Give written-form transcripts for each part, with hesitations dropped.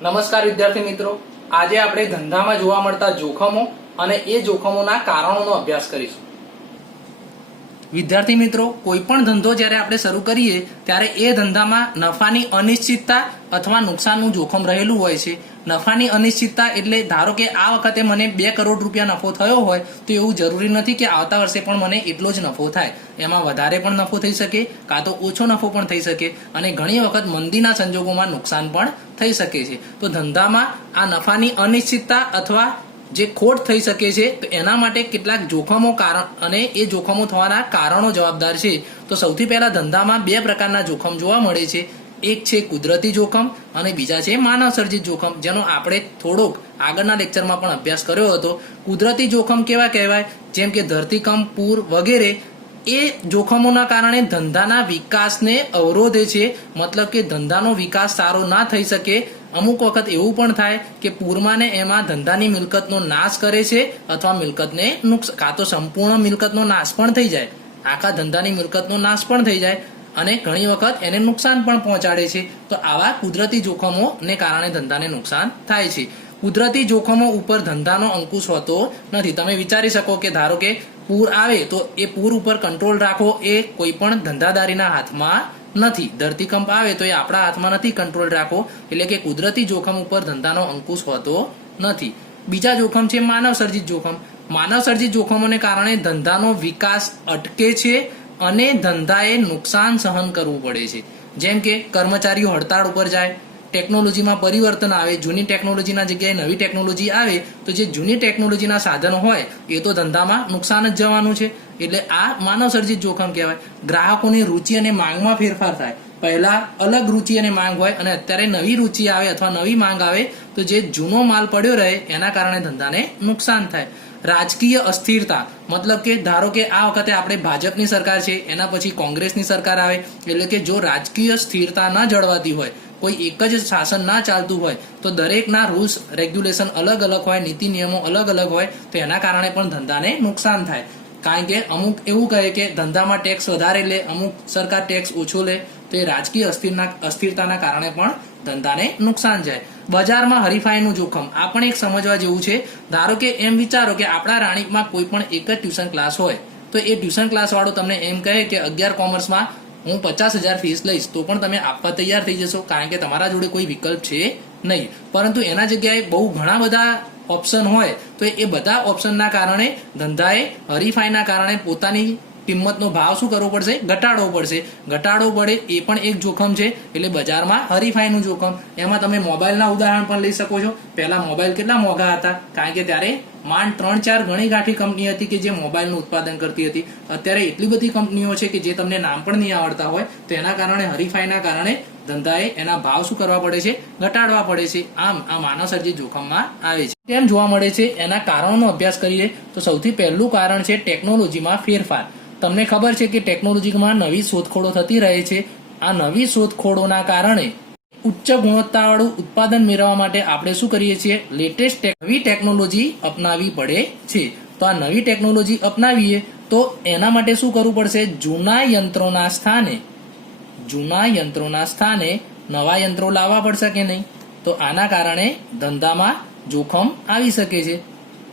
નમસ્કાર વિદ્યાર્થી મિત્રો, આજે આપણે ધંધામાં જોવા મળતા જોખમો અને એ જોખમોના કારણોનો અભ્યાસ કરીશું. વિદ્યાર્થી મિત્રો, કોઈ પણ ધંધો જ્યારે આપણે શરૂ કરીએ ત્યારે એ ધંધામાં નફાની અનિશ્ચિતતા અથવા નુકસાનનું જોખમ રહેલું હોય છે. નફાની અનિશ્ચિતતા એટલે ધારો કે આ વખતે મને 2 કરોડ રૂપિયા નફો થયો હોય તો એવું જરૂરી નથી કે આવતા વર્ષે પણ મને એટલો જ નફો થાય. એમાં વધારે પણ નફો થઈ શકે, કાં તો ઓછો નફો પણ થઈ શકે, અને ઘણી વખત મંદીના સંજોગોમાં નુકસાન પણ થઈ શકે છે. તો ધંધામાં આ નફાની અનિશ્ચિતતા અથવા જે ખોટ થઈ શકે છે, તો એના માટે કેટલાક જોખમો અને એ જોખમો થવાના કારણો જવાબદાર છે. તો સૌથી પહેલા ધંધામાં 2 પ્રકારના જોખમ જોવા મળે છે. એક છે કુદરતી જોખમ અને બીજા છે માનવ સર્જિત જોખમ, જેનો આપણે થોડોક આગળના લેક્ચરમાં પણ અભ્યાસ કર્યો હતો. કુદરતી જોખમ કેવા કહેવાય? જેમ કે ધરતીકંપ, પૂર વગેરે. એ જોખમોના કારણે ધંધાના વિકાસને અવરોધે છે, મતલબ કે ધંધાનો વિકાસ સારો ના થઈ શકે. અમુક વખત એવું પણ થાય કે પૂરમાં ને એમાં ધંધાની મિલકતનો નાશ કરે છે અથવા મિલકતને કાં તો સંપૂર્ણ મિલકતનો નાશ પણ થઈ જાય, આખા ધંધાની મિલકતનો નાશ પણ થઈ જાય, અને ઘણી વખત એને નુકસાન પણ પહોંચાડે છે. તો આવા કુદરતી જોખમોને કારણે ધંધાને નુકસાન થાય છે. કુદરતી જોખમો ઉપર ધંધાનો અંકુશ હોતો નથી. તમે વિચારી શકો કે ધારો કે પૂર આવે તો એ પૂર ઉપર કંટ્રોલ રાખવો એ કોઈ પણ ધંધાદારીના હાથમાં નથી. ધરતીકંપ આવે તો એ આપણા હાથમાં નથી કંટ્રોલ રાખવો. એટલે કે કુદરતી જોખમ ઉપર ધંધાનો અંકુશ હોતો નથી. બીજા જોખમ છે માનવ સર્જિત જોખમ. માનવ સર્જિત જોખમોને કારણે ધંધાનો વિકાસ અટકે છે અને ધંધાએ નુકસાન સહન કરવું પડે છે. જેમ કે કર્મચારીઓ હડતાળ ઉપર જાય, ટેકનોલોજીમાં પરિવર્તન આવે, જૂની ટેકનોલોજીના જગ્યાએ નવી ટેકનોલોજી આવે તો જે જૂની ટેકનોલોજીના સાધનો હોય એ તો ધંધામાં નુકસાન જ જવાનું છે. એટલે આ માનવ સર્જિત જોખમ કહેવાય. ગ્રાહકોની રુચિ અને માંગમાં ફેરફાર થાય. પહેલા અલગ રુચિ અને માંગ હોય અને અત્યારે નવી રુચિ આવે અથવા નવી માંગ આવે તો જે જૂનો માલ પડ્યો રહે એના કારણે ધંધાને નુકસાન થાય. રાજકીય અસ્થિરતા, મતલબ કે ધારો કે આ વખતે આપણે ભાજપની સરકાર છે, એના પછી કોંગ્રેસની સરકાર આવે, એટલે કે જો રાજકીય સ્થિરતા ન જળવાતી હોય, કોઈ એક જ શાસન ના ચાલતું હોય તો દરેકના રૂલ્સ રેગ્યુલેશન અલગ અલગ હોય, નીતિ નિયમો અલગ અલગ હોય, તો એના કારણે પણ ધંધાને નુકસાન થાય. કારણ કે અમુક એવું કહે કે ધંધામાં ટેક્સ વધારે લે, અમુક સરકાર ટેક્સ ઓછો લે, તો એ રાજકીય અસ્થિરતાના કારણે પણ ધંધાને નુકસાન જાય. બજારમાં હરીફાઈનું જોખમ આ પણ એક સમજવા જેવું છે. ધારો કે એમ વિચારો કે આપણા રાણીપમાં કોઈ પણ એક જ ટ્યુશન ક્લાસ હોય તો એ ટ્યુશન ક્લાસ વાળો તમને એમ કહે કે 11 કોમર્સમાં હું 50,000 ફીસ લઈશ, તો પણ તમે આપવા તૈયાર થઈ જશો, કારણ કે તમારા જોડે કોઈ વિકલ્પ છે નહીં. પરંતુ એના જગ્યાએ બહુ ઘણા બધા ઓપ્શન હોય તો એ બધા ઓપ્શનના કારણે ધંધાએ હરીફાઈના કારણે પોતાની કિંમતનો ભાવ શું કરવો પડશે? ઘટાડવો પડશે. ઘટાડવો પડે એ પણ એક જોખમ છે. એટલે બજારમાં હરીફાઈનું જોખમ. એમાં તમે મોબાઈલના ઉદાહરણ પણ લઈ શકો છો. પહેલા મોબાઈલ કેટલા મોંઘા હતા, કારણ કે ત્યારે માંડ 3-4 ઘણી ગાંઠી કંપની હતી કે જે મોબાઈલનું ઉત્પાદન કરતી હતી. અત્યારે એટલી બધી કંપનીઓ છે કે જે તમને નામ પણ નહીં આવડતા હોય. તો એના કારણે હરીફાઈના કારણે ધંધાએ એના ભાવ શું કરવા પડે છે? ઘટાડવા પડે છે. આમ આ માનવ સર્જિત જોખમમાં આવે છે. કેમ જોવા મળે છે એના કારણોનો અભ્યાસ કરીએ તો સૌથી પહેલું કારણ છે ટેકનોલોજીમાં ફેરફાર. તમને ખબર છે કે ટેકનોલોજીમાં નવી શોધખોળો થતી રહે છે. આ નવી શોધખોળોના કારણે ઉચ્ચ ગુણવત્તાવાળું ઉત્પાદન મેળવવા માટે આપણે શું કરીએ છીએ? લેટેસ્ટ નવી ટેકનોલોજી અપનાવવી પડે છે. તો આ નવી ટેકનોલોજી અપનાવીએ તો એના માટે શું કરવું પડશે? જૂના યંત્રોના સ્થાને નવા યંત્રો લાવવા પડશે કે નહીં? તો આના કારણે ધંધામાં જોખમ આવી શકે છે.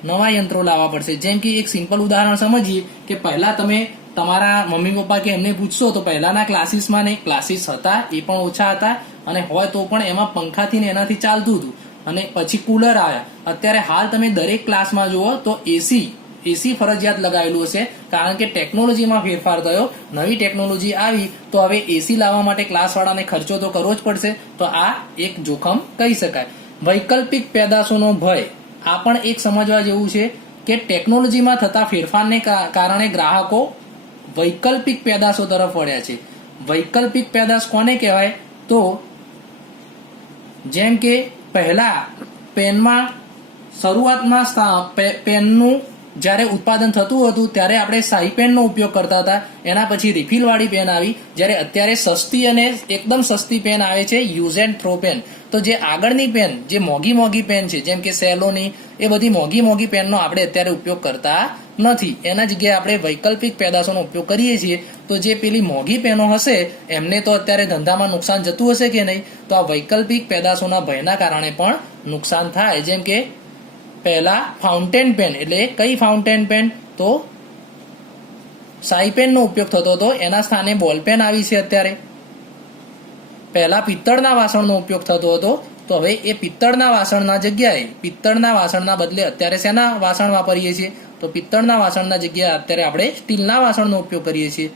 નવા યંત્રો લાવવા પડશે. જેમ કે એક સિમ્પલ ઉદાહરણ સમજીએ કે પહેલા તમે તમારા મમ્મી પપ્પા કે એમને પૂછશો તો પહેલાના ક્લાસીસમાં ને ક્લાસીસ હતા એ પણ ઓછા હતા, અને હોય તો પણ એમાં પંખાથી ને એનાથી ચાલતું હતું, અને પછી કુલર આવ્યા. અત્યારે હાલ તમે દરેક ક્લાસમાં જુઓ તો એસી ફરજિયાત લગાવેલું હશે, કારણ કે ટેકનોલોજીમાં ફેરફાર થયો, નવી ટેકનોલોજી આવી, તો હવે એસી લાવવા માટે ક્લાસવાળાને ખર્ચો તો કરવો જ પડશે. તો આ એક જોખમ કહી શકાય. વૈકલ્પિક પેદાશોનો ભય આ પણ એક સમજવા જેવું છે કે ટેકનોલોજીમાં થતા ફેરફારને કારણે ગ્રાહકો વૈકલ્પિક પેદાશો તરફ વળ્યા છે. વૈકલ્પિક પેદાશ કોને કહેવાય? તો જેમ કે પહેલા પેનમાં શરૂઆતમાં પેનનું જ્યારે ઉત્પાદન થતું હતું ત્યારે આપણે શાહી પેનનો ઉપયોગ કરતા હતા. એના પછી રિફિલવાળી પેન આવી, જ્યારે અત્યારે સસ્તી અને એકદમ સસ્તી પેન આવે છે, યુઝ એન્ડ થ્રો પેન. તો જે આગળની પેન, જે મોંઘી પેન છે, જેમ કે સેલોની, એ બધી મોંઘી પેનનો આપણે અત્યારે ઉપયોગ કરતા નથી. એના જગ્યાએ આપણે વૈકલ્પિક પેદાશોનો ઉપયોગ કરીએ છીએ. તો જે પેલી મોંઘી પેનો હશે એમને તો અત્યારે ધંધામાં નુકસાન જતું હશે કે નહીં? તો આ વૈકલ્પિક પેદાશોના ભયના કારણે પણ નુકસાન થાય. જેમ કે પહેલા ફાઉન્ટેન પેન, એટલે કઈ ફાઉન્ટેન પેન? તો શાઈ પેનનો ઉપયોગ થતો હતો, એના સ્થાને બોલ પેન આવી છે અત્યારે. પહેલા પિત્તળના વાસણનો ઉપયોગ થતો હતો, તો હવે એ પિત્તળના વાસણના જગ્યાએ પિત્તળના વાસણના બદલે અત્યારે શેના વાસણ વાપરીએ છીએ? તો પિત્તળના વાસણના જગ્યાએ અત્યારે આપણે સ્ટીલના વાસણનો ઉપયોગ કરીએ છીએ.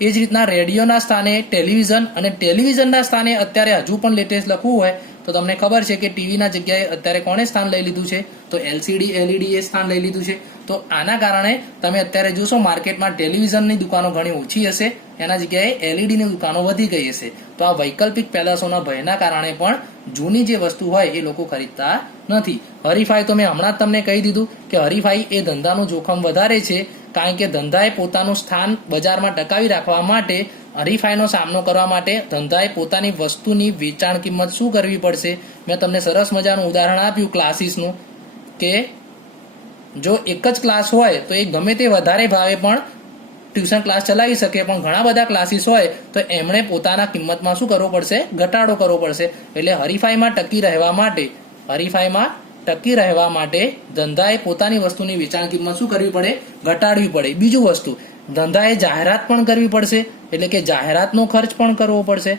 એ જ રીતના રેડિયોના સ્થાને ટેલિવિઝન, અને ટેલિવિઝનના સ્થાને અત્યારે હજુ પણ લેટેસ્ટ લખવું હોય તો તમને ખબર છે કે ટીવીના જગ્યાએ અત્યારે કોણે સ્થાન લઈ લીધું છે? તો એલસીડી એલઈડી એ સ્થાન લઈ લીધું છે. તો આના કારણે તમે અત્યારે જોશો માર્કેટમાં ટેલિવિઝનની દુકાનો ઘણી ઓછી હશે, એના જગ્યાએ એલઈડીની દુકાનો વધી ગઈ હશે. તો આ વૈકલ્પિક પેદાશોના ભયના કારણે પણ જૂની જે વસ્તુ હોય એ લોકો ખરીદતા નથી. હરીફાઈ તો મેં હમણાં જ તમને કહી દીધું કે હરીફાઈ એ ધંધાનું જોખમ વધારે છે, કારણ કે ધંધાએ પોતાનું સ્થાન બજારમાં ટકાવી રાખવા માટે, હરીફાઈનો સામનો કરવા માટે ધંધાએ પોતાની વસ્તુની વેચાણ કિંમત શું કરવી પડશે? મેં તમને સરસ મજાનું ઉદાહરણ આપ્યું ક્લાસીસનું, કે જો એક જ ક્લાસ હોય તો એ ગમે તે વધારે ભાવે પણ ટ્યુશન ક્લાસ ચલાવી શકે, પણ ઘણા બધા ક્લાસીસ હોય તો એમણે પોતાના કિંમતમાં શું કરવો પડશે? ઘટાડો કરવો પડશે. એટલે હરીફાઈમાં ટકી રહેવા માટે ધંધાએ પોતાની વસ્તુની વેચાણ કિંમત શું કરવી પડે? ઘટાડવી પડે. બીજું વસ્તુ, ધંધાએ જાહેરાત પણ કરવી પડશે, એટલે કે જાહેરાતનો ખર્ચ પણ કરવો પડશે.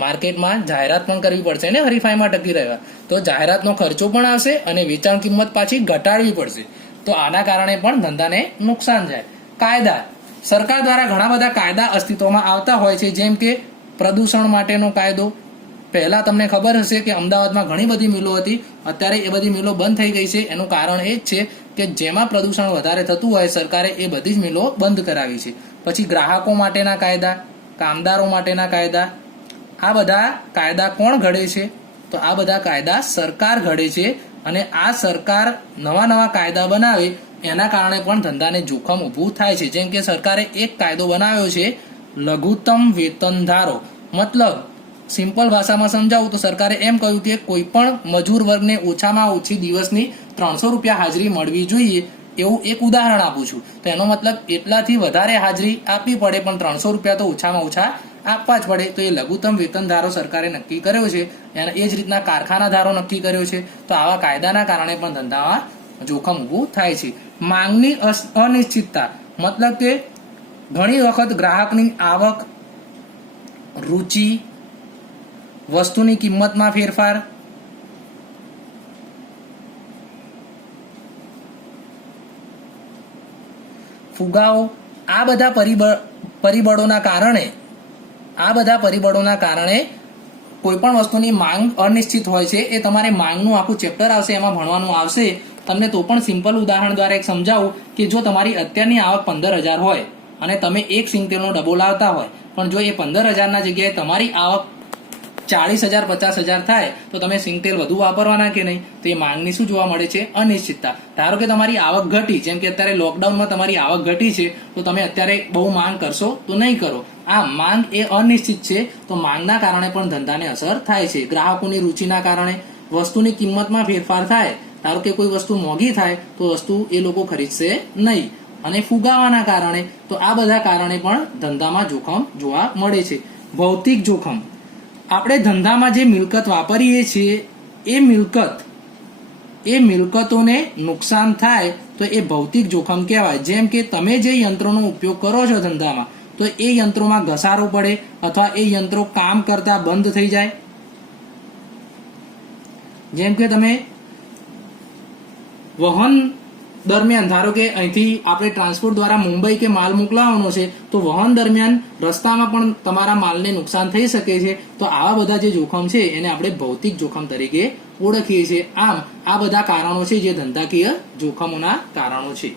માર્કેટમાં જાહેરાત પણ કરવી પડશે ને હરીફાઈમાં ટકી રહેવા, તો જાહેરાતનો ખર્ચો પણ આવશે અને વેચાણ કિંમત પાછી ઘટાડવી પડશે. તો આના કારણે પણ ધંધાને નુકસાન જાય. કાયદા, સરકાર દ્વારા ઘણા બધા કાયદા અસ્તિત્વમાં આવતા હોય છે, જેમ કે પ્રદૂષણ માટેનો કાયદો. પહેલા તમને ખબર હશે કે અમદાવાદમાં ઘણી બધી મિલો હતી, અત્યારે એ બધી મિલો બંધ થઈ ગઈ છે. એનું કારણ એ જ છે કે જેમાં પ્રદૂષણ વધારે થતું હોય સરકારે એ બધી જ મિલો બંધ કરાવી છે. પછી ગ્રાહકો માટેના કાયદા, કામદારો માટેના કાયદા, આ બધા કાયદા કોણ ઘડે છે? તો આ બધા કાયદા સરકાર ઘડે છે. અને આ સરકાર નવા કાયદા બનાવે એના કારણે પણ ધંધાને જોખમ ઊભું થાય છે. જેમ કે સરકારે એક કાયદો બનાવ્યો છે, લઘુત્તમ વેતન ધારો. મતલબ સિમ્પલ ભાષામાં સમજાવું તો સરકારે એમ કહ્યું કે કોઈ પણ મજૂર વર્ગને ઓછામાં ઓછી દિવસની 300 રૂપિયા હાજરી મળવી જોઈએ. એવું એક ઉદાહરણ આપું છું. તો એનો મતલબ એટલાથી વધારે હાજરી આપવી પડે, પણ 300 રૂપિયા તો ઓછામાં ઓછા આપવા જ પડે. તો એ લઘુત્તમ વેતન ધારો સરકારે નક્કી કર્યો છે. અને એ જ રીતના કારખાના ધારો નક્કી કર્યો છે. તો આવા કાયદાના કારણે પણ ધંધામાં જોખમ ઊભું થાય છે. માંગની અનિશ્ચિતતા, મતલબ કે ઘણી વખત ગ્રાહકની આવક, રુચિ, વસ્તુની કિંમતમાં ફેરફાર, ફુગાવો, આ બધા પરિબળોના કારણે કોઈ પણ વસ્તુની માંગ અનિશ્ચિત હોય છે. એ તમારે માંગનું આખું ચેપ્ટર આવશે, એમાં ભણવાનું આવશે. તમને તો પણ સિમ્પલ ઉદાહરણ દ્વારા એક સમજાવું કે જો તમારી અત્યારની આવક 15,000 હોય અને તમે એક સિંગતેલનો ડબ્બો લાવતા હોય, પણ જો એ 15,000ના જગ્યાએ તમારી આવક 40,000 50,000 થાય તો તમે સિંગતેલ વધુ વાપરવાના કે નહીં? તો એ માંગની શું જોવા મળે છે? અનિશ્ચિતતા. ધારો કે તમારી આવક ઘટી, જેમ કે અત્યારે લોકડાઉનમાં તમારી આવક ઘટી છે, તો તમે અત્યારે બહુ માંગ કરશો તો નહીં કરો. આ માંગ એ અનિશ્ચિત છે, તો માંગના કારણે પણ ધંધાને અસર થાય છે. ગ્રાહકોની રુચિના કારણે વસ્તુની કિંમતમાં ફેરફાર થાય. ધારો કે કોઈ વસ્તુ મોંઘી થાય તો વસ્તુ એ લોકો ખરીદશે નહીં. અને ફુગાવાના કારણે, તો આ બધા કારણે પણ ધંધામાં જોખમ જોવા મળે છે. ભૌતિક જોખમ, આપણે ધંધામાં જે મિલકત વાપરીએ છીએ એ મિલકતોને નુકસાન થાય તો એ ભૌતિક જોખમ કહેવાય. જેમ કે તમે જે યંત્રોનો ઉપયોગ કરો છો ધંધામાં, તો એ યંત્રોમાં ઘસારો પડે અથવા એ યંત્રો કામ કરતા બંધ થઈ જાય. જેમ કે તમે વહન દરમિયાન, ધારો કે અહીંથી આપણે ટ્રાન્સપોર્ટ દ્વારા મુંબઈ કે માલ મોકલાવવાનો છે, તો વહન દરમિયાન રસ્તામાં પણ તમારા માલને નુકસાન થઈ શકે છે. તો આવા બધા જે જોખમ છે એને આપણે ભૌતિક જોખમ તરીકે ઓળખીએ છીએ. આમ આ બધા કારણો છે જે ધંધાકીય જોખમોના કારણો છે.